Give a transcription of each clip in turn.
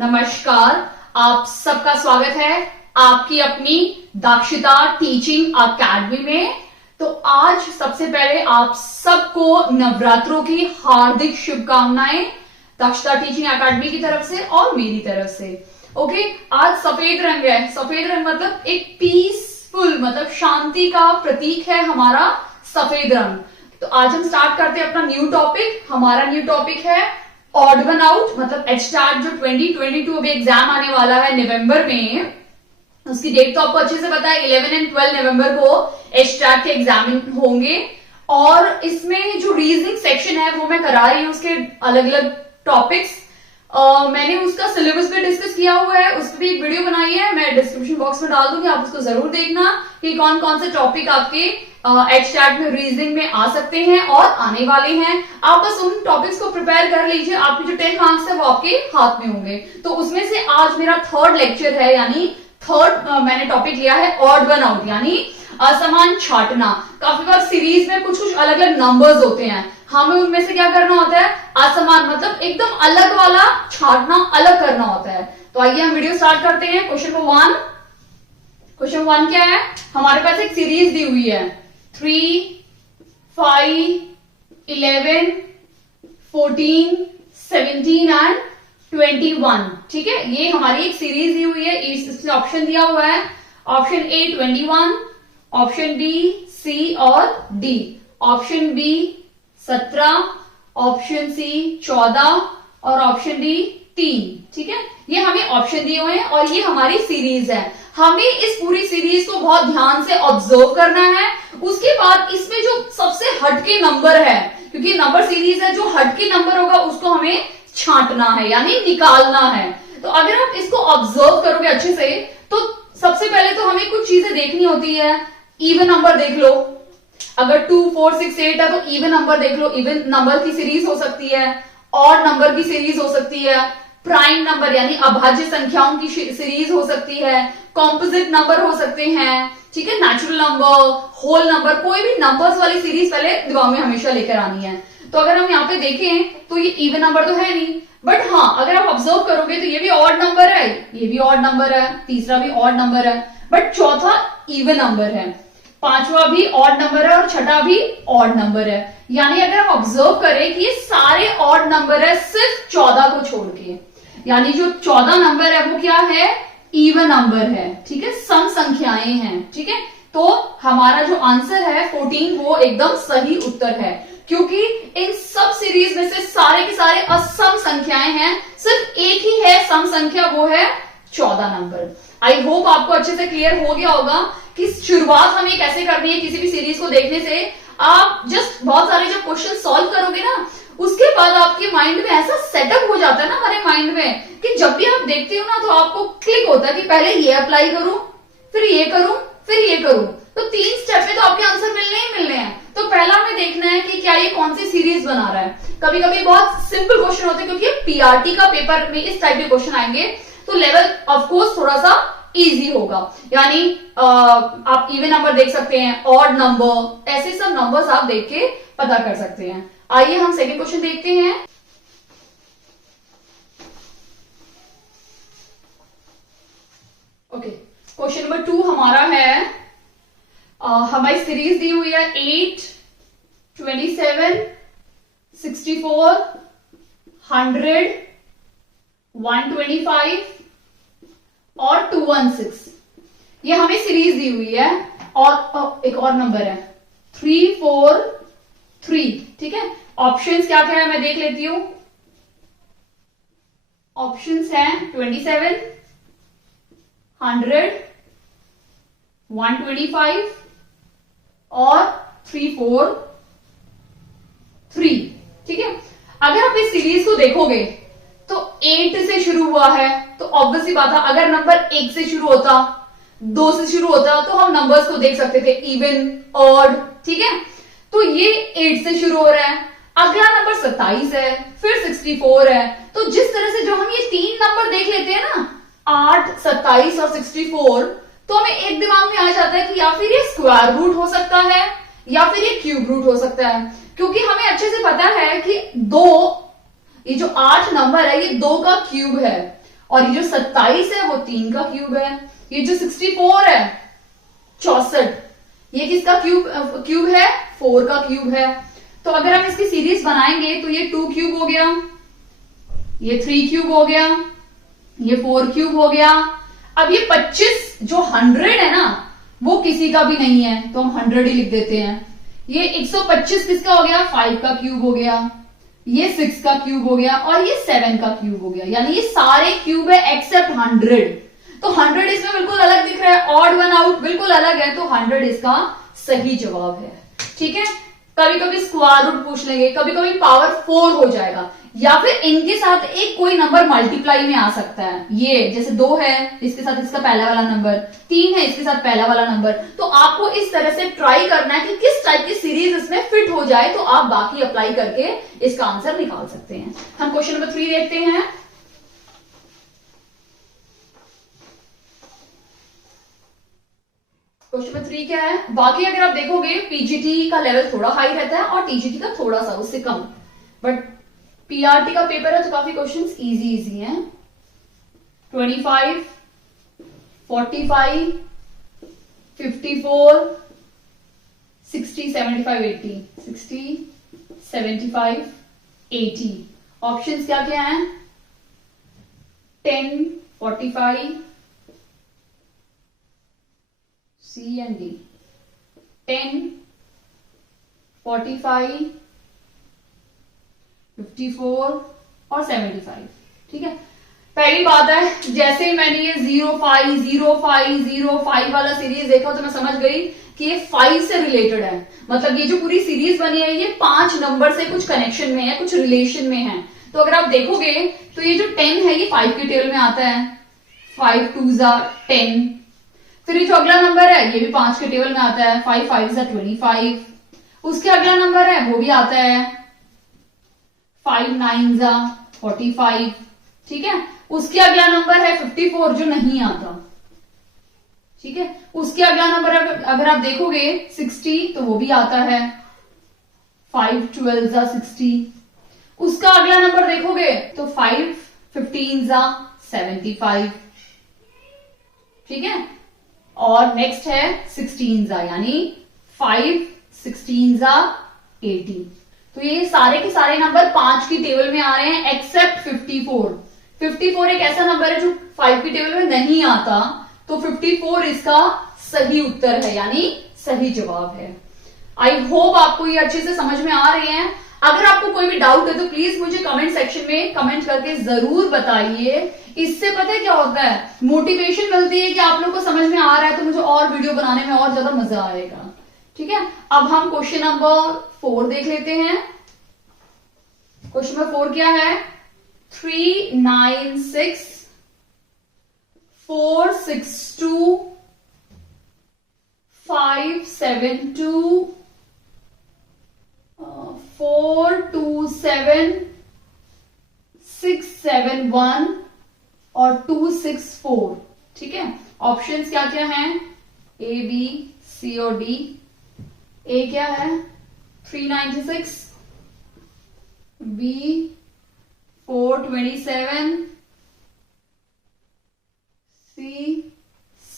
नमस्कार, आप सबका स्वागत है आपकी अपनी दक्षता टीचिंग अकेडमी में। तो आज सबसे पहले आप सबको नवरात्रों की हार्दिक शुभकामनाएं दक्षता टीचिंग अकेडमी की तरफ से और मेरी तरफ से। ओके, आज सफेद रंग है। सफेद रंग मतलब एक पीसफुल, मतलब शांति का प्रतीक है हमारा सफेद रंग। तो आज हम स्टार्ट करते हैं अपना न्यू टॉपिक। हमारा न्यू टॉपिक है ऑड वन आउट, मतलब एचटेट जो 2022 अभी एग्जाम आने वाला है नवंबर में। उसकी डेट तो आपको अच्छे से पता है, 11 और 12 नवंबर को एचटेट के एग्जाम होंगे। और इसमें जो रीजनिंग सेक्शन है वो मैं करा रही हूँ, उसके अलग अलग टॉपिक्स मैंने उसका सिलेबस पे डिस्कस किया हुआ है, उस पर भी एक वीडियो बनाई है, मैं डिस्क्रिप्शन बॉक्स में डाल दूंगी, आप उसको जरूर देखना कि कौन कौन से टॉपिक आपके एचटेट में रीजनिंग में आ सकते हैं और आने वाले हैं। आप बस उन टॉपिक्स को प्रिपेयर कर लीजिए, आपके जो 10 मार्क्स है वो आपके हाथ में होंगे। तो उसमें से आज मेरा थर्ड लेक्चर है, यानी थर्ड मैंने टॉपिक लिया है ऑड वन आउट, यानी असमान छाटना। काफी बार सीरीज में कुछ कुछ अलग अलग नंबर्स होते हैं, हमें उनमें से क्या करना होता है, असमान मतलब एकदम अलग वाला छाटना, अलग करना होता है। तो आइए हम वीडियो स्टार्ट करते हैं। Question number 1। क्वेश्चन 1 क्या है, हमारे पास एक सीरीज दी हुई है 3, 5, 11, 14, 17 एंड 21। ठीक है, ये हमारी एक सीरीज दी हुई है। इसमें ऑप्शन दिया हुआ है, option A 21, option B C और D, option B 17, option C 14 और ऑप्शन डी 3। ठीक है, ये हमें ऑप्शन दिए हुए हैं और ये हमारी सीरीज है। हमें इस पूरी सीरीज को बहुत ध्यान से ऑब्जर्व करना है। उसके बाद इसमें जो सबसे हटके नंबर है, क्योंकि नंबर सीरीज है, जो हटके नंबर होगा उसको हमें छांटना है, यानी निकालना है। तो अगर आप इसको ऑब्जर्व करोगे अच्छे से, तो सबसे पहले तो हमें कुछ चीजें देखनी होती है। इवन नंबर देख लो, अगर 2, 4, 6, 8 है तो इवन नंबर देख लो। इवन नंबर की सीरीज हो सकती है, ऑड नंबर की सीरीज हो सकती है, प्राइम नंबर यानी अभाज्य संख्याओं की सीरीज हो सकती है, कॉम्पोजिट नंबर हो सकते हैं, ठीक है, नेचुरल नंबर, होल नंबर, कोई भी नंबर्स वाली सीरीज पहले दिमाग में हमेशा लेकर आनी है। तो अगर हम यहाँ पे देखें तो ये इवन नंबर तो है नहीं, बट हाँ अगर आप ऑब्जर्व करोगे तो ये भी ऑड नंबर है, ये भी ऑड नंबर है, तीसरा भी ऑड नंबर है, बट चौथा इवन नंबर है, पांचवा भी ऑड नंबर है और छठा भी ऑड नंबर है। यानी अगर हम ऑब्जर्व करें कि ये सारे ऑड नंबर है सिर्फ 14 को छोड़ के, यानी जो 14 नंबर है वो क्या है, इवन नंबर है। ठीक है, सम संख्याएं हैं। ठीक है, तो हमारा जो आंसर है 14 वो एकदम सही उत्तर है, क्योंकि इन सब सीरीज में से सारे के सारे असम संख्याएं हैं, सिर्फ एक ही है सम संख्या, वो है 14 नंबर। आई होप आपको अच्छे से क्लियर हो गया होगा कि शुरुआत हमें कैसे करनी है किसी भी सीरीज को देखने से। आप जस्ट बहुत सारे जब क्वेश्चन सॉल्व करोगे ना, उसके बाद आपके माइंड में ऐसा सेटअप हो जाता है ना, हमारे माइंड में, कि जब भी आप देखते हो ना तो आपको क्लिक होता है कि पहले ये अप्लाई करूं, फिर ये करूं, फिर ये करूं। तो 3 स्टेप में तो आपके आंसर मिलने ही मिलने हैं। तो पहला हमें देखना है कि क्या ये कौन सी सीरीज बना रहा है। कभी कभी बहुत सिंपल क्वेश्चन होते हैं, क्योंकि पीआरटी का पेपर में इस टाइप के क्वेश्चन आएंगे, तो लेवल ऑफकोर्स थोड़ा सा इजी होगा। यानी आप इवन नंबर देख सकते हैं, ऑड नंबर, ऐसे सब नंबर्स आप देख के पता कर सकते हैं। आइए हम सेकंड क्वेश्चन देखते हैं। ओके, क्वेश्चन नंबर 2 हमारा है, हमारी सीरीज दी हुई है 8, 27, 64, 100, 125 और 216। ये हमें सीरीज दी हुई है और एक और नंबर है 3, 4, 3। ठीक है, ऑप्शंस क्या क्या है मैं देख लेती हूं। ऑप्शंस हैं 27, 100, 125 और 3, 4, 3। ठीक है, अगर आप इस सीरीज को देखोगे तो 8 से शुरू हुआ है, तो ऑब्वियसली बात है, अगर नंबर 1 से शुरू होता, 2 से शुरू होता, तो हम नंबर्स को देख सकते थे, इवन, ऑड। ठीक है, तो ये 8 से शुरू हो रहा है, अगला नंबर 27 है, फिर 64 है। तो जिस तरह से जो हम ये 3 नंबर देख लेते हैं ना, 8, 27 और 64, तो हमें एक दिमाग में आ जाता है कि या फिर ये स्क्वायर रूट हो सकता है या फिर ये क्यूब रूट हो सकता है, क्योंकि हमें अच्छे से पता है कि 2, ये जो 8 नंबर है ये 2 का क्यूब है और ये जो 27 है वो 3 का क्यूब है। ये जो 64 है 64, ये किसका क्यूब है? 4 का क्यूब है। तो अगर हम इसकी सीरीज बनाएंगे तो ये 2 क्यूब हो गया, ये 3 क्यूब हो गया, ये 4 क्यूब हो गया। अब ये 25 जो 100 है ना वो किसी का भी नहीं है तो हम 100 ही लिख देते हैं। ये 125 किसका हो गया? 5 का क्यूब हो गया, ये 6 का क्यूब हो गया और ये 7 का क्यूब हो गया। यानी ये सारे क्यूब है एक्सेप्ट 100। तो 100 इसमें बिल्कुल अलग दिख रहा है, ऑड वन आउट बिल्कुल अलग है, तो 100 इसका सही जवाब है। ठीक है, कभी कभी स्क्वायर रूट पूछ लेंगे, कभी कभी पावर 4 हो जाएगा, या फिर इनके साथ एक कोई नंबर मल्टीप्लाई में आ सकता है। ये जैसे 2 है, इसके साथ इसका पहला वाला नंबर, 3 है, इसके साथ पहला वाला नंबर। तो आपको इस तरह से ट्राई करना है कि किस टाइप की सीरीज इसमें फिट हो जाए, तो आप बाकी अप्लाई करके इसका आंसर निकाल सकते हैं। हम क्वेश्चन नंबर 3 देखते हैं। क्वेश्चन नंबर 3 क्या है? बाकी अगर आप देखोगे पीजीटी का लेवल थोड़ा हाई रहता है और टीजीटी का थोड़ा सा उससे कम, बट पीआरटी का पेपर है तो काफी क्वेश्चंस इजी हैं। 25, 45, 54, 60, 75, 80, 60, 75, 80। ऑप्शंस क्या क्या हैं? 10, 45, सी एंड डी। 10, 45, 54 और 75। ठीक है, पहली बात है जैसे ही मैंने ये 05, 05, 05 वाला सीरीज देखा तो मैं समझ गई कि ये 5 से रिलेटेड है। मतलब ये जो पूरी सीरीज बनी है ये 5 नंबर से कुछ कनेक्शन में है, कुछ रिलेशन में है। तो अगर आप देखोगे तो ये जो 10 है ये 5 के टेबल में आता है, 5 2 10। फिर ये जो अगला नंबर है ये भी 5 के टेबल में आता है, 5 5 25। उसके अगला नंबर है वो भी आता है 5 9 45। ठीक है, उसके अगला नंबर है 54 जो नहीं आता। ठीक है, उसके अगला नंबर अगर आप देखोगे 60 तो वो भी आता है, 5 12 60। उसका अगला नंबर देखोगे तो 5 15 75। ठीक है, और नेक्स्ट है 16 यानी 5 16 80। तो ये सारे के सारे नंबर 5 की टेबल में आ रहे हैं एक्सेप्ट 54। 54 एक ऐसा नंबर है जो 5 की टेबल में नहीं आता, तो 54 इसका सही उत्तर है यानी सही जवाब है। आई होप आपको ये अच्छे से समझ में आ रहे हैं। अगर आपको कोई भी डाउट है तो प्लीज मुझे कमेंट सेक्शन में कमेंट करके जरूर बताइए। इससे पता है क्या होता है, मोटिवेशन मिलती है कि आप लोग को समझ में आ रहा है, तो मुझे और वीडियो बनाने में और ज्यादा मजा आएगा। ठीक है, अब हम क्वेश्चन नंबर 4 देख लेते हैं। क्वेश्चन नंबर 4 क्या है? 3 9 6 4 6 2 5 7 2 4 2 7 6 7 1 और 2 6 4। ठीक है, ऑप्शंस क्या क्या हैं? ए बी सी और डी। ए क्या है? 396, बी 427, सी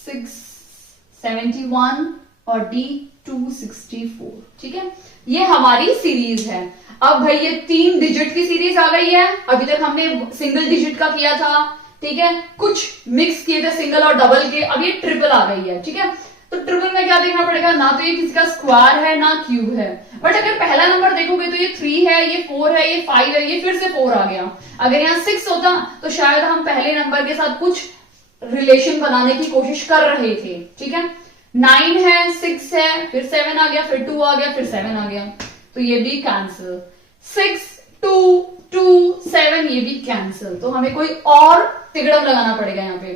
671 और डी 264। ठीक है, ये हमारी सीरीज है। अब भाई ये 3 डिजिट की सीरीज आ गई है। अभी तक हमने सिंगल डिजिट का किया था, ठीक है, कुछ मिक्स किए थे सिंगल और डबल के, अब ये ट्रिपल आ गई है। ठीक है, तो ट्रिपल में क्या देखना पड़ेगा? ना तो ये किसी का स्क्वायर है ना क्यूब है। बट अगर पहला नंबर देखोगे तो ये 3 है, ये 4 है, ये 5 है, ये फिर से 4 आ गया। अगर यहाँ 6 होता तो शायद हम पहले नंबर के साथ कुछ रिलेशन बनाने की कोशिश कर रहे थे। ठीक है, 9 है, 6 है, फिर 7 आ गया, फिर 2 आ गया, फिर 7 आ गया, तो ये भी कैंसिल। 6 2 2 7 ये भी कैंसिल। तो हमें कोई और तिगड़म लगाना पड़ेगा यहाँ पे।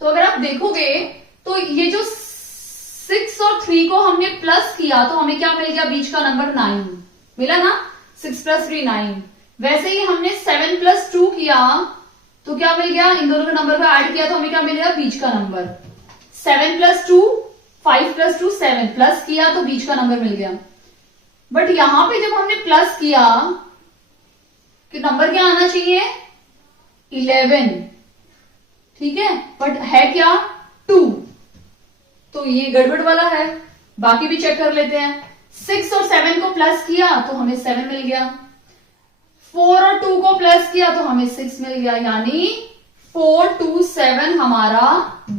तो अगर आप देखोगे तो ये जो 6 और 3 को हमने प्लस किया तो हमें क्या मिल गया? बीच का नंबर 9 मिला ना, 6 + 3 9। वैसे ही हमने 7 + 2 किया तो क्या मिल गया? इन दोनों के नंबर को ऐड किया तो हमें क्या मिल गया? बीच का नंबर। 7 + 2 5 + 2 7, प्लस किया तो बीच का नंबर मिल गया। बट यहां पे जब हमने प्लस किया कि नंबर क्या आना चाहिए? 11, ठीक है, बट है क्या 2, तो ये गड़बड़ वाला है। बाकी भी चेक कर लेते हैं। 6 और 7 को प्लस किया तो हमें 7 मिल गया, 4 और 2 को प्लस किया तो हमें 6 मिल गया, यानी 4 2 7 हमारा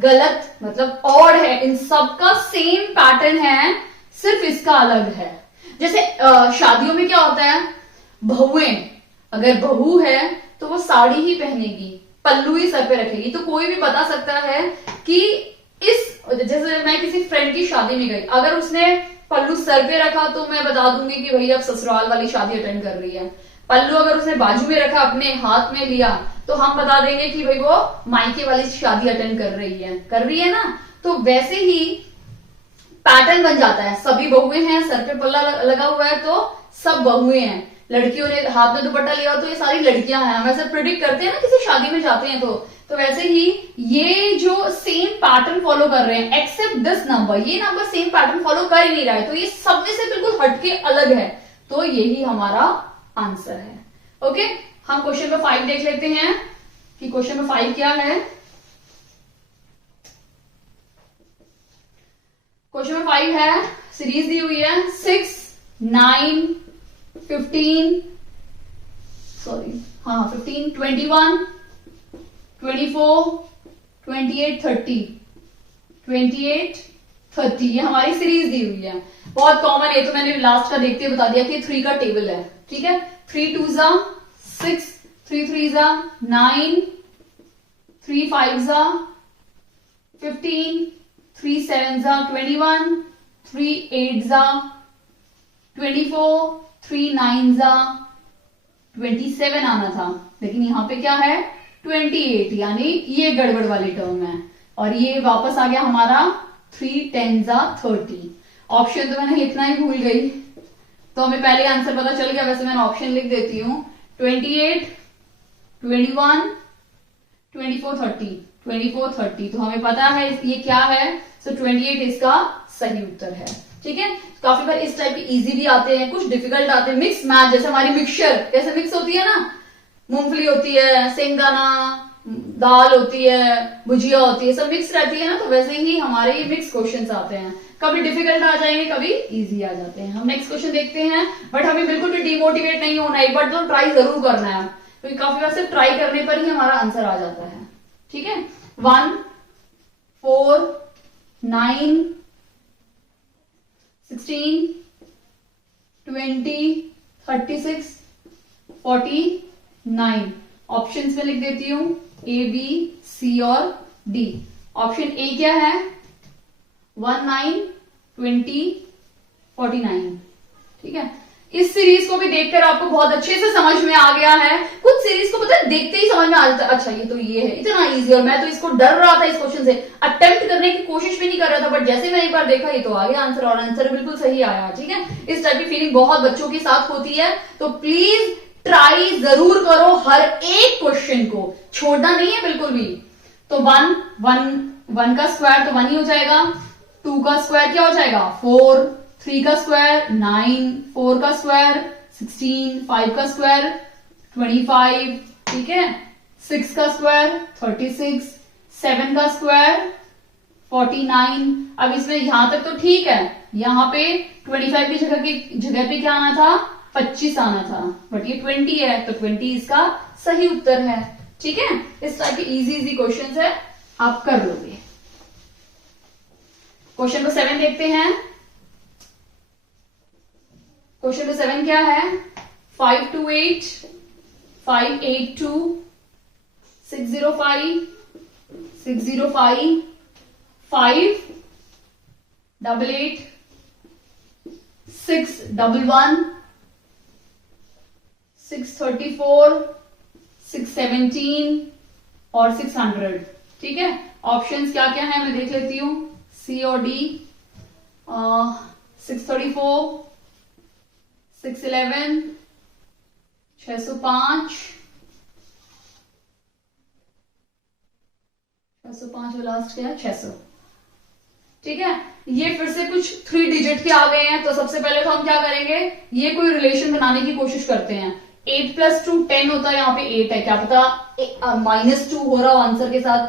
गलत, मतलब ऑड है। इन सब का सेम पैटर्न है, सिर्फ इसका अलग है। जैसे शादियों में क्या होता है, बहुएं, अगर बहू है तो वो साड़ी ही पहनेगी, पल्लू ही सर पे रखेगी, तो कोई भी बता सकता है कि इस, जैसे मैं किसी फ्रेंड की शादी में गई, अगर उसने पल्लू सर पे रखा तो मैं बता दूंगी कि भैया अब ससुराल वाली शादी अटेंड कर रही है। पल्लू अगर उसने बाजू में रखा, अपने हाथ में लिया, तो हम बता देंगे कि भाई वो मायके वाली शादी अटेंड कर रही है ना। तो वैसे ही पैटर्न बन जाता है, सभी बहुएं हैं, सर पे पल्ला लगा हुआ है तो सब बहुएं हैं, लड़कियों ने हाथ में दुपट्टा लिया तो ये सारी लड़कियां हैं। हम ऐसे प्रिडिक्ट करते हैं ना किसी शादी में जाते हैं तो वैसे ही ये जो सेम पैटर्न फॉलो कर रहे हैं, एक्सेप्ट दिस नंबर, ये नंबर सेम पैटर्न फॉलो कर ही नहीं रहा है, तो ये सब में से बिल्कुल हटके अलग है, तो यही हमारा आंसर है। ओके, हम क्वेश्चन नंबर 5 देख लेते हैं कि क्वेश्चन नंबर 5 क्या है। क्वेश्चन नंबर 5 है, सीरीज दी हुई है 6 9 15 21 24 28 30, ये हमारी सीरीज दी हुई है, बहुत कॉमन है। तो मैंने लास्ट का देखते बता दिया कि 3 का टेबल है, ठीक है। 3 2 6, 3 3 9, 3 5 15, 3 7 21, 3 8 24, 3 9 27 आना था, लेकिन यहां पे क्या है 28, यानी ये गड़बड़ वाली टर्म है, और ये वापस आ गया हमारा 3 10 30। ऑप्शन तो मैंने लिखना ही भूल गई, तो हमें पहले आंसर पता चल गया, वैसे मैंने ऑप्शन लिख देती हूं। 28 21 24 30, तो हमें पता है ये क्या है, सो 28 इसका सही उत्तर है, ठीक है। काफी बार इस टाइप के इजी भी आते हैं, कुछ डिफिकल्ट आते हैं। मिक्स मैच, जैसे हमारी मिक्सचर कैसे मिक्स होती है ना, मूंगफली होती है, सेंगदाना, दाल होती है, भुजिया होती है, सब मिक्स रहती है ना, तो वैसे ही हमारे ये मिक्स क्वेश्चंस आते हैं, कभी डिफिकल्ट आ जाएंगे, कभी इजी आ जाते हैं। हम नेक्स्ट क्वेश्चन देखते हैं, बट हमें बिल्कुल भी डिमोटिवेट नहीं होना है, एक बार तो ट्राई जरूर करना है, क्योंकि काफी बार सिर्फ ट्राई करने पर ही हमारा आंसर आ जाता है, ठीक है। 1 4 9 16 20 36 49, ऑप्शंस में लिख देती हूं ए बी सी और डी। ऑप्शन ए क्या है 19 20 49, ठीक है। इस सीरीज को भी देखकर आपको बहुत अच्छे से समझ में आ गया है। कुछ सीरीज को पता है देखते ही समझ में आ जाता है, अच्छा ये तो ये है, इतना इजी, और मैं तो इसको डर रहा था इस क्वेश्चन से, अटेम्प्ट करने की कोशिश भी नहीं कर रहा था, बट जैसे मैंने एक बार देखा ये तो आ गया आंसर, और आंसर बिल्कुल सही आया, ठीक है। इस टाइप की फीलिंग बहुत बच्चों के साथ होती है, तो प्लीज ट्राई जरूर करो, हर एक क्वेश्चन को छोड़ना नहीं है बिल्कुल भी। तो 1 का स्क्वायर तो 1 ही हो जाएगा, 2 का स्क्वायर क्या हो जाएगा 4, 3 का स्क्वायर 9, 4 का स्क्वायर 16, 5 का स्क्वायर 25, ठीक है, 6 का स्क्वायर 36, 7 का स्क्वायर 49। अब इसमें यहां तक तो ठीक है, यहां पे 25 की जगह पे क्या आना था 25 आना था, बट ये 20 है, तो 20 इसका सही उत्तर है, ठीक है। इस टाइप के इजी क्वेश्चन है, आप कर लोगे। क्वेश्चन नंबर 7 देखते हैं। क्वेश्चन नंबर 7 क्या है 528 582 605 605 588 611 634 617 और 600, ठीक है। ऑप्शंस क्या क्या है मैं देख लेती हूं, सी और डी। 634 611 605 605 और लास्ट क्या है 600, ठीक है। ये फिर से कुछ 3 डिजिट के आ गए हैं, तो सबसे पहले तो हम क्या करेंगे, ये कोई रिलेशन बनाने की कोशिश करते हैं। 8+2 10 होता है, यहाँ पे 8 है, क्या पता -2 हो रहा हो आंसर के साथ।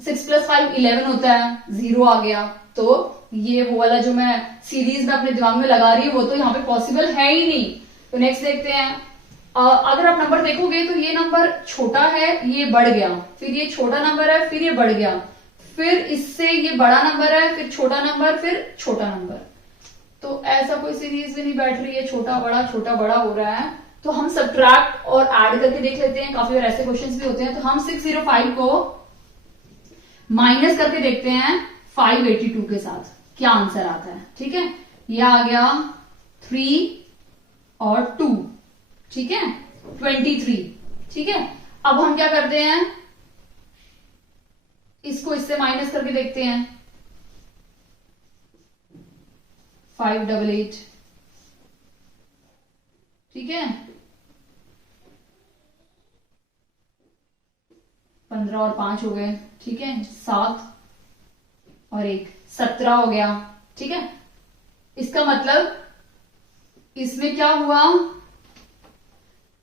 6+5 11 होता है, 0 आ गया। तो ये वो वाला जो मैं सीरीज में अपने दिमाग में लगा रही हूँ वो तो यहाँ पे पॉसिबल है ही नहीं। तो नेक्स्ट देखते हैं। अगर आप नंबर देखोगे तो ये नंबर छोटा है, ये बढ़ गया, फिर ये छोटा नंबर है, फिर ये बढ़ गया, फिर इससे ये बड़ा नंबर है, फिर छोटा नंबर, फिर छोटा नंबर। तो ऐसा कोई सीरीज भी नहीं बैठ रही है, छोटा बड़ा हो रहा है। तो हम सब्ट्रैक्ट और ऐड करके देख लेते हैं, काफी बार ऐसे क्वेश्चंस भी होते हैं। तो हम 605 को माइनस करके देखते हैं 582 के साथ, क्या आंसर आता है। ठीक है, ये आ गया 3 और 2, ठीक है, 23। ठीक है, अब हम क्या करते हैं, इसको इससे माइनस करके देखते हैं। 588, ठीक है, 15 और 5 हो गए, ठीक है, 7 और 1 17 हो गया। ठीक है, इसका मतलब इसमें क्या हुआ,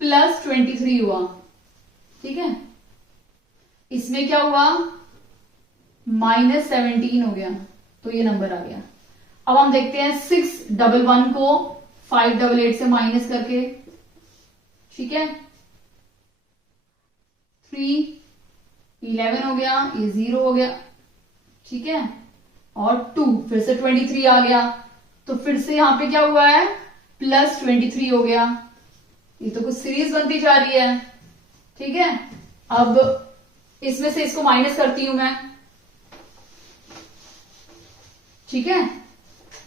+23 हुआ। ठीक है, इसमें क्या हुआ, -17 हो गया। तो ये नंबर आ गया। अब हम देखते हैं 611 को 588 से माइनस करके। ठीक है, 3 11 हो गया, ये 0 हो गया। ठीक है, और 2 फिर से 23 आ गया, तो फिर से यहां पे क्या हुआ है, +23 हो गया। ये तो कुछ सीरीज बनती जा रही है। ठीक है, अब इसमें से इसको माइनस करती हूं मैं। ठीक है,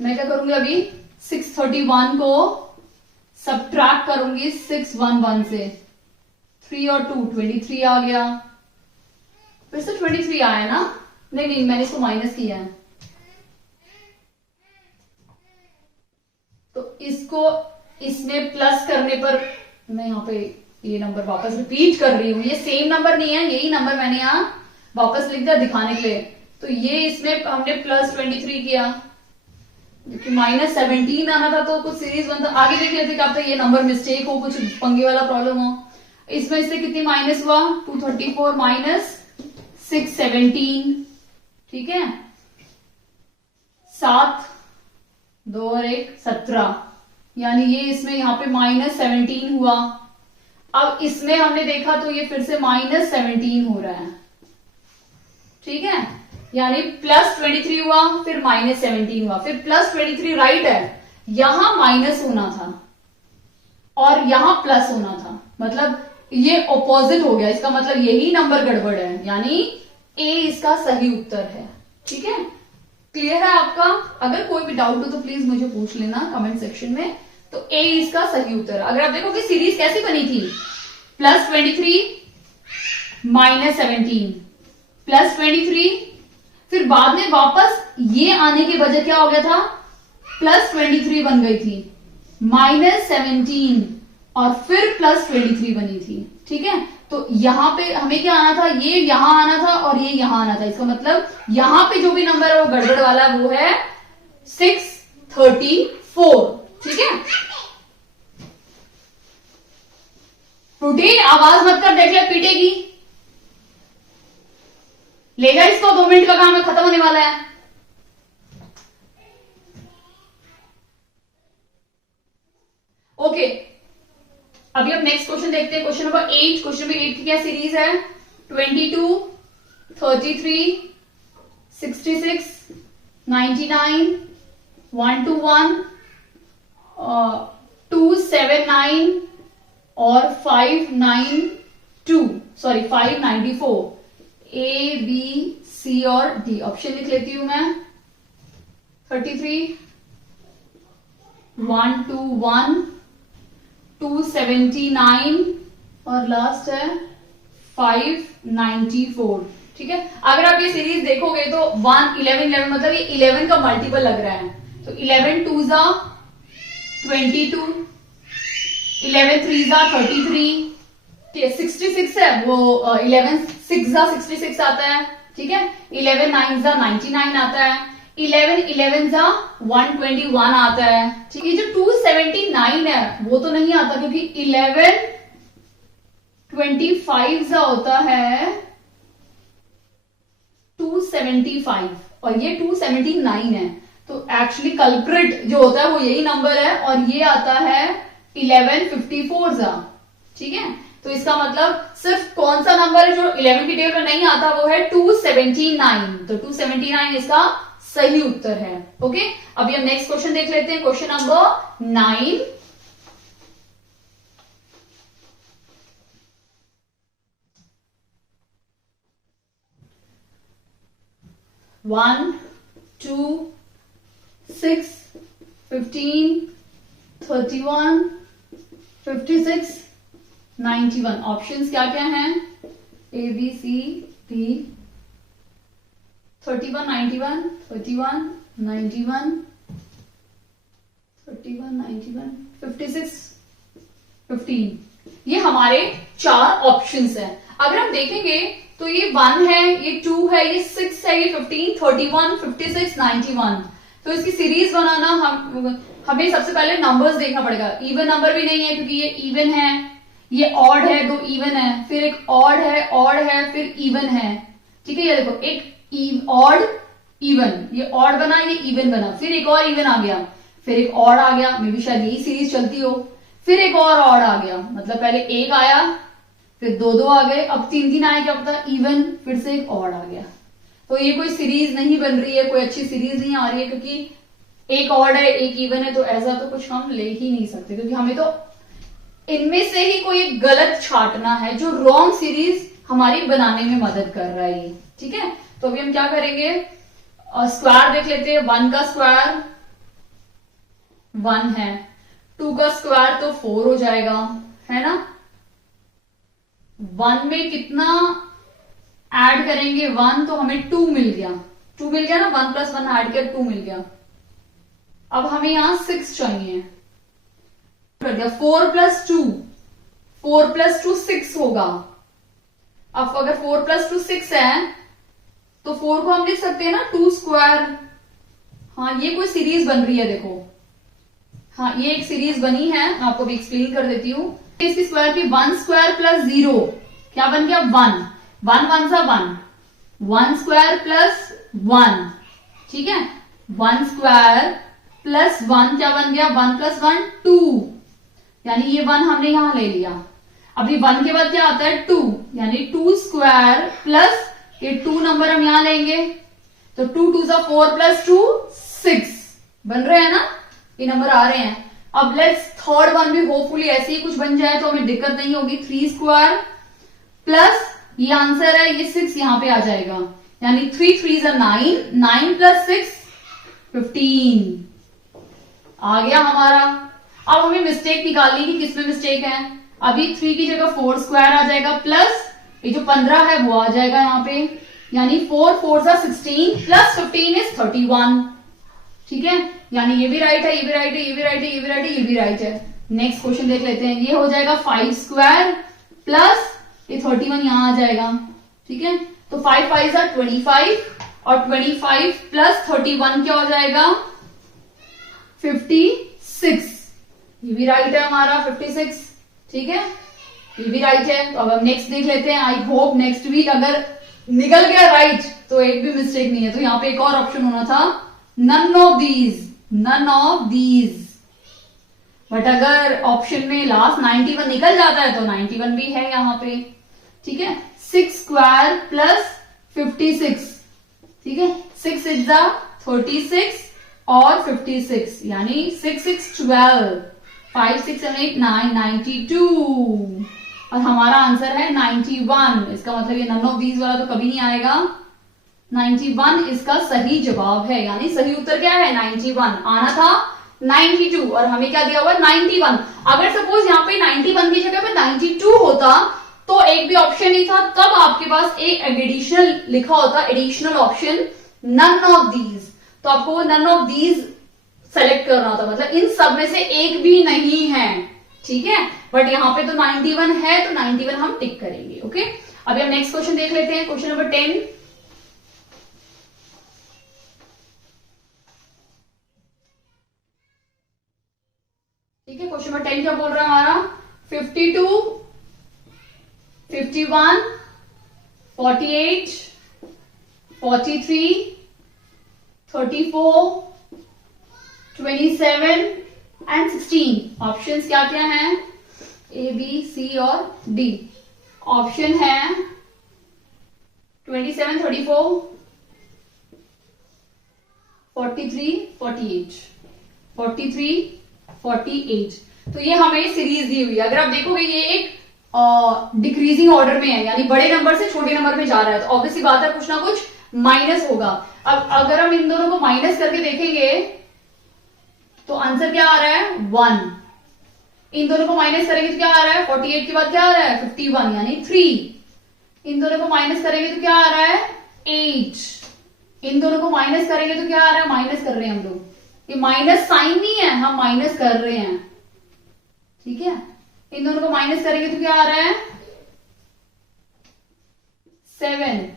मैं क्या करूंगी, अभी 631 को सब्ट्रैक्ट करूंगी 611 से। 3 और 2 23 आ गया, फिर से 23 आया ना, नहीं मैंने इसको माइनस किया है। तो इसको इसमें प्लस करने पर मैं यहाँ पे ये नंबर वापस रिपीट कर रही हूं, ये सेम नंबर नहीं है, यही नंबर मैंने यहाँ वापस लिख दिया दिखाने के लिए। तो ये इसमें हमने +23 किया, -17 आना था, तो कुछ सीरीज बनता। आगे देख लेते क्या पता ये नंबर मिस्टेक हो, कुछ पंगे वाला प्रॉब्लम हो। इसमें इससे कितनी माइनस हुआ, 234 माइनस 617। ठीक है, 7 2 और 1 17, यानी ये इसमें यहाँ पे -17 हुआ। अब इसमें हमने देखा तो ये फिर से -17 हो रहा है। ठीक है, यानी +23 हुआ, फिर -17 हुआ, फिर +23 राइट है, यहां माइनस होना था और यहां प्लस होना था, मतलब ये ऑपोजिट हो गया। इसका मतलब यही नंबर गड़बड़ है, यानी ए इसका सही उत्तर है। ठीक है, क्लियर है आपका? अगर कोई भी डाउट हो तो प्लीज मुझे पूछ लेना कमेंट सेक्शन में। तो ए इसका सही उत्तर। अगर आप देखो कि सीरीज कैसी बनी थी, +23 -17 +23, फिर बाद में वापस ये आने की वजह क्या हो गया था, +23 बन गई थी, -17 और फिर +23 बनी थी। ठीक है, तो यहां पे हमें क्या आना था, ये यहां आना था और ये यहां आना था। इसका मतलब यहां पे जो भी नंबर है वो गड़बड़ वाला, वो है 634। ठीक है, प्रोटीन आवाज मत कर, देख ले पीटेगी। लेगा इसको, 2 मिनट का काम है, खत्म होने वाला है। ओके, अभी अब नेक्स्ट क्वेश्चन देखते हैं, क्वेश्चन नंबर 8। क्वेश्चन नंबर 8 की क्या सीरीज है, 22 33 66 99 121 279 और 594 ए बी सी और डी। ऑप्शन लिख लेती हूं मैं, 33 121 279 और लास्ट है 594। ठीक है, अगर आप ये सीरीज देखोगे तो 1 11 11 मतलब ये 11 का मल्टीपल लग रहा है। तो 11 2 जा 22, 11 3 जा 33, 66 है वो 11 6 जा 66 आता है। ठीक है, 11 9 जा 99 आता है, 11 11 जा 121 आता है। ठीक है, जो 279 है वो तो नहीं आता, क्योंकि 11 25 जा होता है 275 और ये 279 है। तो एक्चुअली कल्प्रिट जो होता है वो यही नंबर है, और ये आता है 1154 जा। ठीक है, तो इसका मतलब सिर्फ कौन सा नंबर है जो 11 की टेबल में नहीं आता, वो है 279। तो 279 इसका सही उत्तर है। ओके, अभी हम नेक्स्ट क्वेश्चन देख लेते हैं, क्वेश्चन नंबर 9। वन 2 6 15 31 56 91। ऑप्शंस क्या क्या हैं? A B C D. 31 91 31 91 31 91 56 15। ये हमारे 4 ऑप्शंस हैं। अगर हम देखेंगे तो ये 1 है, ये 2 है, ये 6 है, ये 15 31 56 91। तो इसकी सीरीज बनाना हमें सबसे पहले नंबर्स देखना पड़ेगा। इवन नंबर भी नहीं है क्योंकि ये इवन है, ये ऑड है, 2 इवन है, फिर एक ऑड है, फिर इवन है। ठीक है, ये देखो एक ऑड इवन, ये ऑड बना, ये इवन बना, फिर एक और इवन आ गया, फिर एक ऑड आ गया, मे बी शायद यही सीरीज चलती हो, फिर एक और ऑड आ गया, मतलब पहले एक आया, फिर 2 2 आ गए, अब 3 3 आए, क्या पता इवन, फिर से एक ऑड आ गया। तो ये कोई सीरीज नहीं बन रही है, कोई अच्छी सीरीज नहीं आ रही है, क्योंकि एक ऑड है एक इवन है, तो ऐसा तो कुछ हम ले ही नहीं सकते, क्योंकि हमें तो इनमें से ही कोई एक गलत छांटना है जो रॉन्ग सीरीज हमारी बनाने में मदद कर रहा है। ठीक है, तो अभी हम क्या करेंगे, स्क्वायर देख लेते हैं। 1 का स्क्वायर 1 है, 2 का स्क्वायर तो 4 हो जाएगा, है ना। 1 में कितना ऐड करेंगे, 1, तो हमें 2 मिल गया, 2 मिल गया ना, 1 + 1 ऐड कर 2 मिल गया। अब हमें यहां 6 चाहिए, 4 + 2 4 + 2 6 होगा। अब अगर 4 + 2 6 है तो 4 को हम लिख सकते हैं ना 2 स्क्वायर। हाँ, ये कोई सीरीज बन रही है, देखो, हाँ ये एक सीरीज बनी है, मैं आपको भी एक्सप्लेन कर देती हूँ। इसकी स्क्वायर की 1 स्क्वायर + 0 क्या बन गया, 1 1 1 सा 1, 1 स्क्वायर + 1। ठीक है, 1 स्क्वायर + 1 क्या बन गया, 1 + 1 2, यानी ये 1 हमने यहां ले लिया। अभी 1 के बाद क्या आता है 2, यानी 2 स्क्वायर प्लस ये 2 नंबर हम यहां लेंगे, तो 2 2 = 4 + 2 6 बन रहे हैं ना, ये नंबर आ रहे हैं। अब लेट्स थर्ड वन भी होपफुली ऐसे ही कुछ बन जाए तो हमें दिक्कत नहीं होगी। 3 स्क्वायर प्लस ये आंसर है, ये 6 यहां पे आ जाएगा, यानी 3 3 = 9, 9 + 6 15 आ गया हमारा। अब हमें मिस्टेक निकालनी कि किसमें मिस्टेक है। अभी 3 की जगह 4 स्क्वायर आ जाएगा, प्लस ये जो 15 है वो आ जाएगा यहाँ पे, यानी 4 4 = 16 + 15 = 31। ठीक है, यानी ये भी राइट है, ये भी राइट है, ये भी राइट है, ये भी राइट है, ये भी राइट है। नेक्स्ट क्वेश्चन देख लेते हैं, ये हो जाएगा 5 स्क्वायर प्लस ये 31 यहां आ जाएगा। ठीक है, तो 5 5 = 25 और 25 + 31 क्या हो जाएगा 56। ये भी राइट है हमारा 56। ठीक है, ये भी राइट है। तो अब हम नेक्स्ट देख लेते हैं। आई होप नेक्स्ट वीक अगर निकल गया राइट तो एक भी मिस्टेक नहीं है। तो यहाँ पे एक और ऑप्शन होना था, नन ऑफ दीज। बट अगर ऑप्शन में लास्ट 91 निकल जाता है तो 91 भी है यहाँ पे। ठीक है, 6 स्क्वायर प्लस 56। ठीक है, 6 6 = 36 और 56, यानी 6 6 = 12, 5 6 7 8 9 92 और हमारा आंसर है 91। इसका मतलब ये नन ऑफ दीज वाला तो कभी नहीं आएगा। 91 इसका सही जवाब है, यानी सही उत्तर क्या है 91। आना था 92 और हमें क्या दिया हुआ 91। अगर सपोज यहाँ पे 91 की जगह पे 92 होता तो एक भी ऑप्शन नहीं था, तब आपके पास एक एडिशनल लिखा होता, additional option none of these. तो आपको नन ऑफ दीज सेलेक्ट करना होता, मतलब इन सब में से एक भी नहीं है। ठीक है, बट यहाँ पे तो 91 है तो 91 हम टिक करेंगे। ओके, अभी हम नेक्स्ट क्वेश्चन देख लेते हैं, क्वेश्चन नंबर 10। 10 क्या बोल रहा है हमारा 52, 51, 48, 43, 34, 27 एंड 16। ऑप्शंस क्या क्या हैं? ए, बी, सी और डी। ऑप्शन है 27, 34, 43, 48, 43, 48। तो ये हमें सीरीज दी हुई है। अगर आप देखोगे ये एक डिक्रीजिंग ऑर्डर में है, यानी बड़े नंबर से छोटे नंबर में जा रहा है, तो ऑब्वियसली बात है कुछ ना कुछ माइनस होगा। अब अगर हम इन दोनों को माइनस करके देखेंगे तो आंसर क्या आ रहा है 1। इन दोनों को माइनस करेंगे तो क्या आ रहा है 48 के बाद क्या आ रहा है 51 यानी 3। इन दोनों को माइनस करेंगे तो क्या आ रहा है 8। इन दोनों को माइनस करेंगे तो क्या आ रहा है, माइनस कर रहे हैं हम लोग, ये माइनस साइन नहीं है, हम माइनस कर रहे हैं, ठीक है। इन दोनों को माइनस करेंगे तो क्या आ रहा है 7।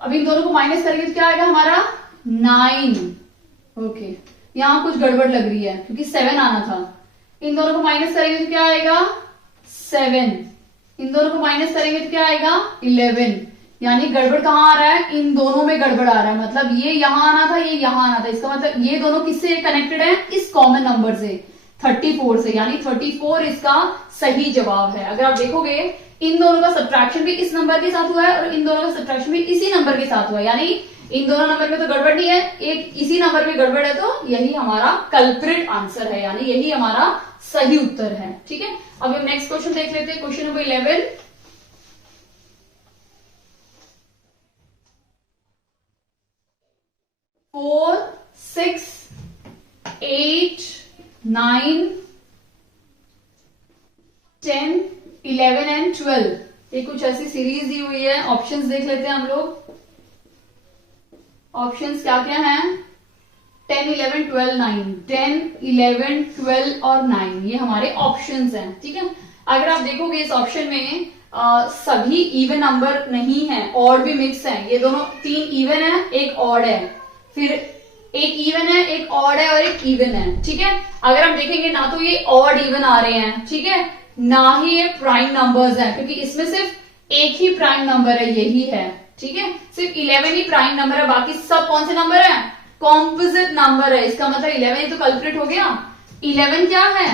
अब इन दोनों को माइनस करेंगे तो क्या आएगा हमारा 9। ओके, यहां कुछ गड़बड़ लग रही है क्योंकि 7 आना था। इन दोनों को माइनस करेंगे तो क्या आएगा 7। इन दोनों को माइनस करेंगे तो क्या आएगा 11। यानी गड़बड़ कहां आ रहा है, इन दोनों में गड़बड़ आ रहा है। मतलब ये यहां आना था, ये यहां आना था। इसका मतलब ये दोनों किससे कनेक्टेड है, इस कॉमन नंबर से 34 से, यानी 34 इसका सही जवाब है। अगर आप देखोगे इन दोनों का सब्ट्रैक्शन भी इस नंबर के साथ हुआ है और इन दोनों का सब्ट्रैक्शन भी इसी नंबर के साथ हुआ है, यानी इन दोनों नंबर में तो गड़बड़ नहीं है, एक इसी नंबर में गड़बड़ है, तो यही हमारा कल्प्रिट आंसर है, यानी यही हमारा सही उत्तर है। ठीक है, अब हम नेक्स्ट क्वेश्चन देख लेते हैं, क्वेश्चन नंबर 11। 4, 6, 8, 9, 10, 11 एंड 12। ये कुछ ऐसी सीरीज दी हुई है। ऑप्शंस देख लेते हैं हम लोग। ऑप्शंस क्या क्या हैं 10, 11, 12, 9। 10, 11, 12 और 9 ये हमारे ऑप्शंस हैं। ठीक है, अगर आप देखोगे इस ऑप्शन में सभी इवन नंबर नहीं है, ऑड भी मिक्स है। ये दोनों 3 इवन है, एक ऑड है, फिर एक इवन है, एक ऑड है और एक इवन है। ठीक है, अगर हम देखेंगे ना तो ये ऑड इवन आ रहे हैं, ठीक है, ना ही ये प्राइम नंबर्स हैं, क्योंकि इसमें सिर्फ एक ही प्राइम नंबर है, यही है। ठीक है, सिर्फ 11 ही प्राइम नंबर है, बाकी सब कौन से नंबर है, कॉम्पोजिट नंबर है। इसका मतलब 11 ही तो कल्प्रिट हो गया। 11 क्या है,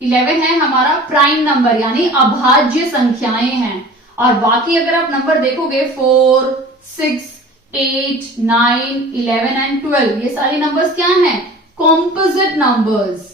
11 है हमारा प्राइम नंबर, यानी अभाज्य संख्याएं हैं। और बाकी अगर आप नंबर देखोगे 4, 6, 8, 9, 11 एंड 12 ये सारे नंबर्स क्या हैं, कॉम्पोजिट नंबर्स।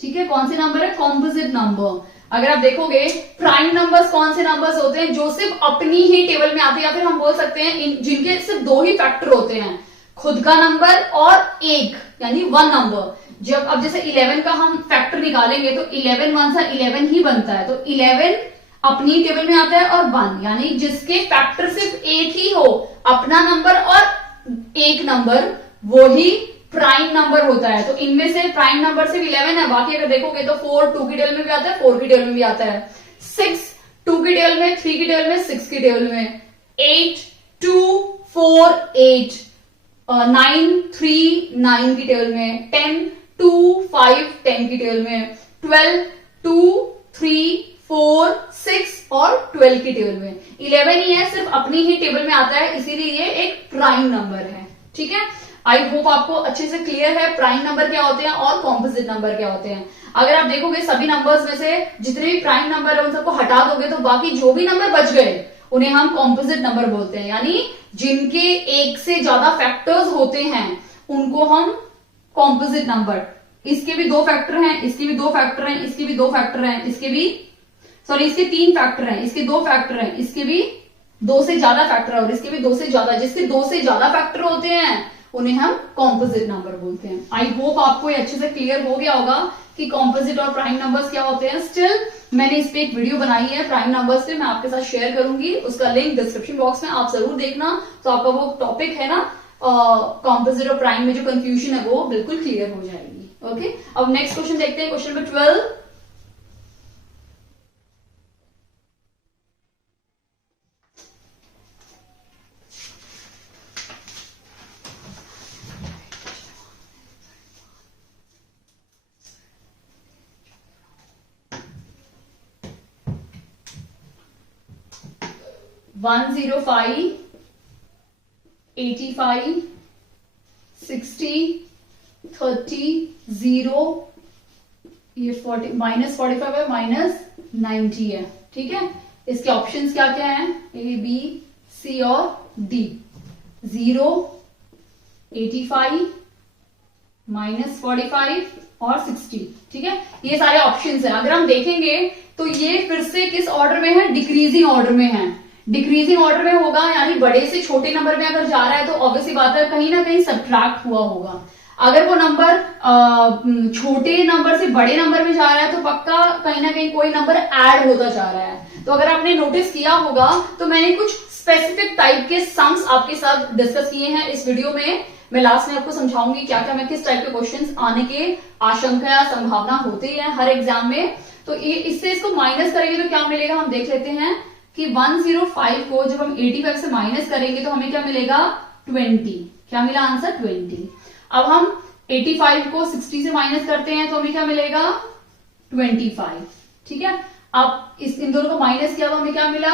ठीक है, कौन से नंबर है, कॉम्पोजिट नंबर। अगर आप देखोगे प्राइम नंबर्स कौन से नंबर्स होते हैं, जो सिर्फ अपनी ही टेबल में आते हैं, या फिर हम बोल सकते हैं जिनके सिर्फ 2 ही फैक्टर होते हैं, खुद का नंबर और एक, यानी 1 नंबर। जब अब जैसे 11 का हम फैक्टर निकालेंगे तो 11 1 सा 11 ही बनता है, तो 11 अपनी टेबल में आता है और 1, यानी जिसके फैक्टर सिर्फ एक ही हो, अपना नंबर और एक नंबर, वो ही प्राइम नंबर होता है। तो इनमें से प्राइम नंबर सिर्फ 11 है, बाकी अगर देखोगे तो 4 2 की टेबल में भी आता है, 4 की टेबल में भी आता है, 6 2 की टेबल में, 3 की टेबल में, 6 की टेबल में, 8 2 4 8, 9 3 9 की टेबल में, 10 2 5 10 की टेबल में, 12 2 3 4 6 और 12 की टेबल में। 11 ही है, सिर्फ अपनी ही टेबल में आता है, इसीलिए ये एक प्राइम नंबर है। ठीक है, आई होप आपको अच्छे से क्लियर है प्राइम नंबर क्या होते हैं और कॉम्पोजिट नंबर क्या होते हैं। अगर आप देखोगे सभी नंबर्स में से जितने भी प्राइम नंबर है उन सबको हटा दोगे तो बाकी जो भी नंबर बच गए उन्हें हम कॉम्पोजिट नंबर बोलते हैं, यानी जिनके एक से ज्यादा फैक्टर्स होते हैं उनको हम कॉम्पोजिट नंबर। इसके भी 2 फैक्टर हैं, इसके भी 2 फैक्टर हैं, इसके भी 2 फैक्टर हैं, इसके भी इसके 3 फैक्टर हैं, इसके 2 फैक्टर हैं, इसके भी 2 से ज्यादा फैक्टर है और इसके भी 2 से ज्यादा। जिसके 2 से ज्यादा फैक्टर होते हैं उन्हें हम कॉम्पोजिट नंबर बोलते हैं। आई होप आपको ये अच्छे से क्लियर हो गया होगा कि कॉम्पोजिट और प्राइम नंबर्स क्या होते हैं। स्टिल मैंने इस पे एक वीडियो बनाई है प्राइम नंबर्स पे, मैं आपके साथ शेयर करूंगी, उसका लिंक डिस्क्रिप्शन बॉक्स में, आप जरूर देखना। तो आपका वो टॉपिक है ना कॉम्पोजिट और प्राइम में जो कंफ्यूजन है वो बिल्कुल क्लियर हो जाएगी। ओके, अब नेक्स्ट क्वेश्चन देखते हैं, क्वेश्चन नंबर 12। 105, 85, 60, 30, 0, ये 40 -45 है, -90 है। ठीक है, इसके ऑप्शंस क्या क्या हैं? ए, बी, सी और डी। 0, 85, -45 और 60। ठीक है, ये सारे ऑप्शंस हैं। अगर हम देखेंगे तो ये फिर से किस ऑर्डर में है? डिक्रीजिंग ऑर्डर में है। डिक्रीजिंग ऑर्डर में होगा, यानी बड़े से छोटे नंबर में अगर जा रहा है तो ऑब्वियसली बात है कहीं ना कहीं सब्ट्रैक्ट हुआ होगा। अगर वो नंबर छोटे नंबर से बड़े नंबर में जा रहा है तो पक्का कहीं ना कहीं कोई नंबर ऐड होता जा रहा है। तो अगर आपने नोटिस किया होगा तो मैंने कुछ स्पेसिफिक टाइप के सम्स आपके साथ डिस्कस किए हैं इस वीडियो में। मैं लास्ट में आपको समझाऊंगी क्या क्या मैं किस टाइप के क्वेश्चंस आने के आशंका या संभावना होती है हर एग्जाम में। तो इससे इसको माइनस करेंगे तो क्या मिलेगा, हम देख लेते हैं कि 105 को जब हम 85 से माइनस करेंगे तो हमें क्या मिलेगा? 20। क्या मिला आंसर? 20। अब हम 85 को 60 से माइनस करते हैं तो हमें क्या मिलेगा? 25। ठीक है, अब इन दोनों को माइनस किया तो हमें क्या मिला?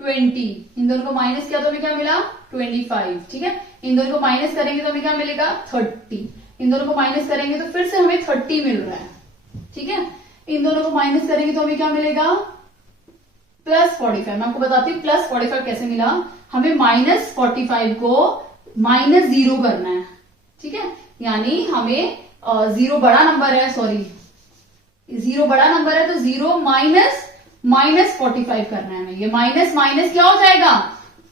20। इन दोनों को माइनस किया तो हमें क्या मिला? 25। ठीक है, इन दोनों को माइनस करेंगे तो हमें क्या मिलेगा? 30। इन दोनों को माइनस करेंगे तो फिर से हमें 30 मिल रहा है। ठीक है, इन दोनों को माइनस करेंगे तो हमें क्या मिलेगा? +45। मैं आपको बताती हूँ +45 कैसे मिला। हमें -45 को -0 करना है। ठीक है, यानी हमें 0 बड़ा नंबर है, सॉरी 0 बड़ा नंबर है तो 0 -45 करना है हमें। ये माइनस माइनस क्या हो जाएगा?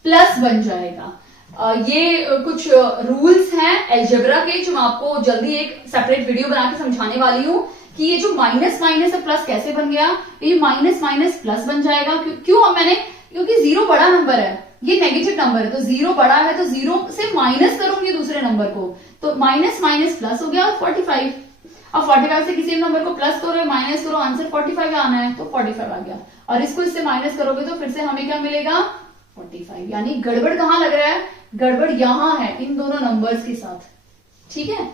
प्लस बन जाएगा। ये कुछ रूल्स हैं अलजेब्रा के जो मैं आपको जल्दी एक सेपरेट वीडियो बना के समझाने वाली हूं कि ये जो माइनस माइनस से प्लस कैसे बन गया। ये माइनस माइनस प्लस बन जाएगा। क्यों मैंने? क्योंकि 0 बड़ा नंबर है, ये नेगेटिव नंबर है तो 0 बड़ा है तो 0 से माइनस करूंगी दूसरे नंबर को तो माइनस माइनस प्लस हो गया 45। अब 45 से किसी नंबर को प्लस करो माइनस करो, आंसर 45 आना है तो 45 आ गया। और इसको इससे माइनस करोगे तो फिर से हमें क्या मिलेगा? 45। यानी गड़बड़ कहां लग रहा है? गड़बड़ यहां है इन दोनों नंबर्स के साथ। ठीक है,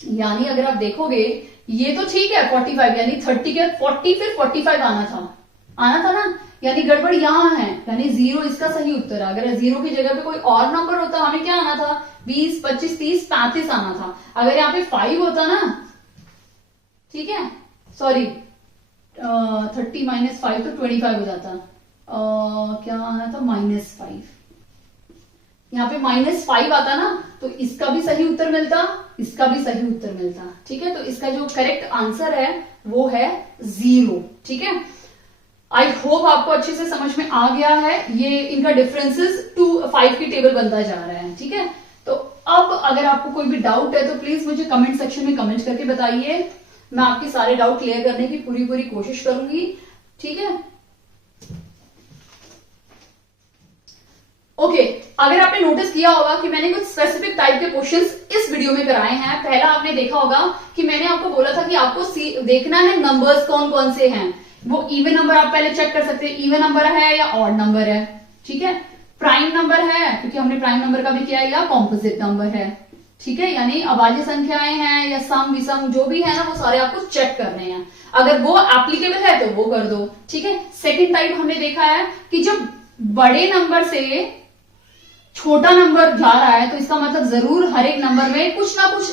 यानी अगर आप देखोगे ये तो ठीक है 45, यानी 30 के 40 फिर 45 आना था ना, यानी गड़बड़ यहां है, यानी 0 इसका सही उत्तर है। अगर 0 की जगह पे कोई और नंबर होता हमें क्या आना था? 20, 25, 30, 35 आना था। अगर यहाँ पे 5 होता ना, ठीक है, सॉरी 30 - 5 तो 25 हो जाता। क्या आना था? -5। यहाँ पे -5 आता ना तो इसका भी सही उत्तर मिलता, इसका भी सही उत्तर मिलता। ठीक है, तो इसका जो करेक्ट आंसर है वो है 0। ठीक है, आई होप आपको अच्छे से समझ में आ गया है। ये इनका डिफरेंसेस 2 5 की टेबल बनता जा रहा है। ठीक है, तो अब अगर आपको कोई भी डाउट है तो प्लीज मुझे कमेंट सेक्शन में कमेंट करके बताइए। मैं आपके सारे डाउट क्लियर करने की पूरी कोशिश करूंगी। ठीक है, ओके, अगर आपने नोटिस किया होगा कि मैंने कुछ स्पेसिफिक टाइप के क्वेश्चंस इस वीडियो में कराए हैं। पहला आपने देखा होगा कि मैंने आपको बोला था कि आपको देखना है नंबर्स कौन कौन से हैं। वो इवन नंबर आप पहले चेक कर सकते हैं, इवन नंबर है या ऑड नंबर है। ठीक है, प्राइम नंबर है क्योंकि हमने प्राइम नंबर का भी किया, या कॉम्पोजिट नंबर है। ठीक है, यानी अभाज्य संख्याएं हैं या सम विषम जो भी है ना वो सारे आपको चेक करने हैं। अगर वो एप्लीकेबल है तो वो कर दो। ठीक है, सेकेंड टाइप हमने देखा है कि जब बड़े नंबर से छोटा नंबर जा रहा है तो इसका मतलब जरूर हर एक नंबर में कुछ ना कुछ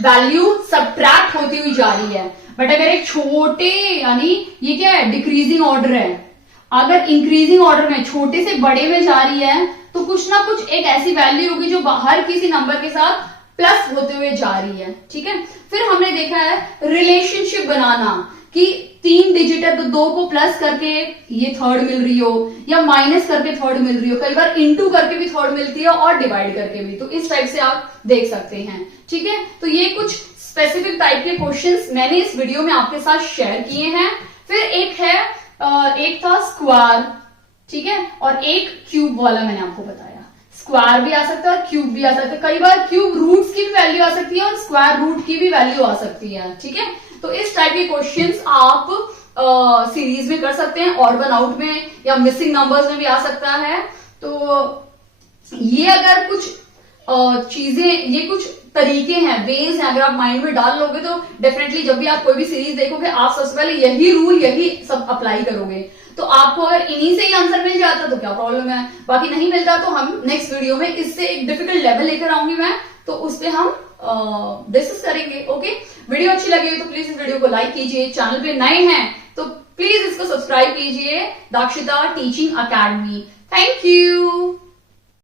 वैल्यू सब्ट्रैक्ट होती हुई जा रही है। बट अगर एक छोटे, यानी ये क्या है? डिक्रीजिंग ऑर्डर है। अगर इंक्रीजिंग ऑर्डर में छोटे से बड़े में जा रही है तो कुछ ना कुछ एक ऐसी वैल्यू होगी जो हर किसी नंबर के साथ प्लस होते हुए जा रही है। ठीक है, फिर हमने देखा है रिलेशनशिप बनाना कि 3 डिजिट है तो 2 को प्लस करके ये थर्ड मिल रही हो या माइनस करके थर्ड मिल रही हो, कई बार इंटू करके भी थर्ड मिलती है और डिवाइड करके भी। तो इस टाइप से आप देख सकते हैं। ठीक है, तो ये कुछ स्पेसिफिक टाइप के क्वेश्चंस मैंने इस वीडियो में आपके साथ शेयर किए हैं। फिर एक था स्क्वायर, ठीक है, और एक क्यूब वाला मैंने आपको बताया। स्क्वायर भी आ सकता है और क्यूब भी आ सकता है। कई बार क्यूब रूट्स की भी वैल्यू आ सकती है और स्क्वायर रूट की भी वैल्यू आ सकती है। ठीक है, तो इस टाइप के क्वेश्चंस आप सीरीज में कर सकते हैं, ऑड वन आउट में या मिसिंग नंबर्स में भी आ सकता है। तो ये अगर कुछ चीजें, ये कुछ तरीके हैं, वेज हैं, अगर आप माइंड में डाल लोगे तो डेफिनेटली जब भी आप कोई भी सीरीज देखोगे आप सबसे पहले यही रूल, यही सब अप्लाई करोगे। तो आपको अगर इन्हीं से ही आंसर मिल जाता तो क्या प्रॉब्लम है, बाकी नहीं मिलता तो हम नेक्स्ट वीडियो में इससे एक डिफिकल्ट लेवल लेकर आऊंगी मैं, तो उस पर हम डिस्कस करेंगे। ओके, वीडियो अच्छी लगी तो प्लीज इस वीडियो को लाइक कीजिए, चैनल पे नए हैं तो प्लीज इसको सब्सक्राइब कीजिए, दाक्षिता टीचिंग अकेडमी। Thank you.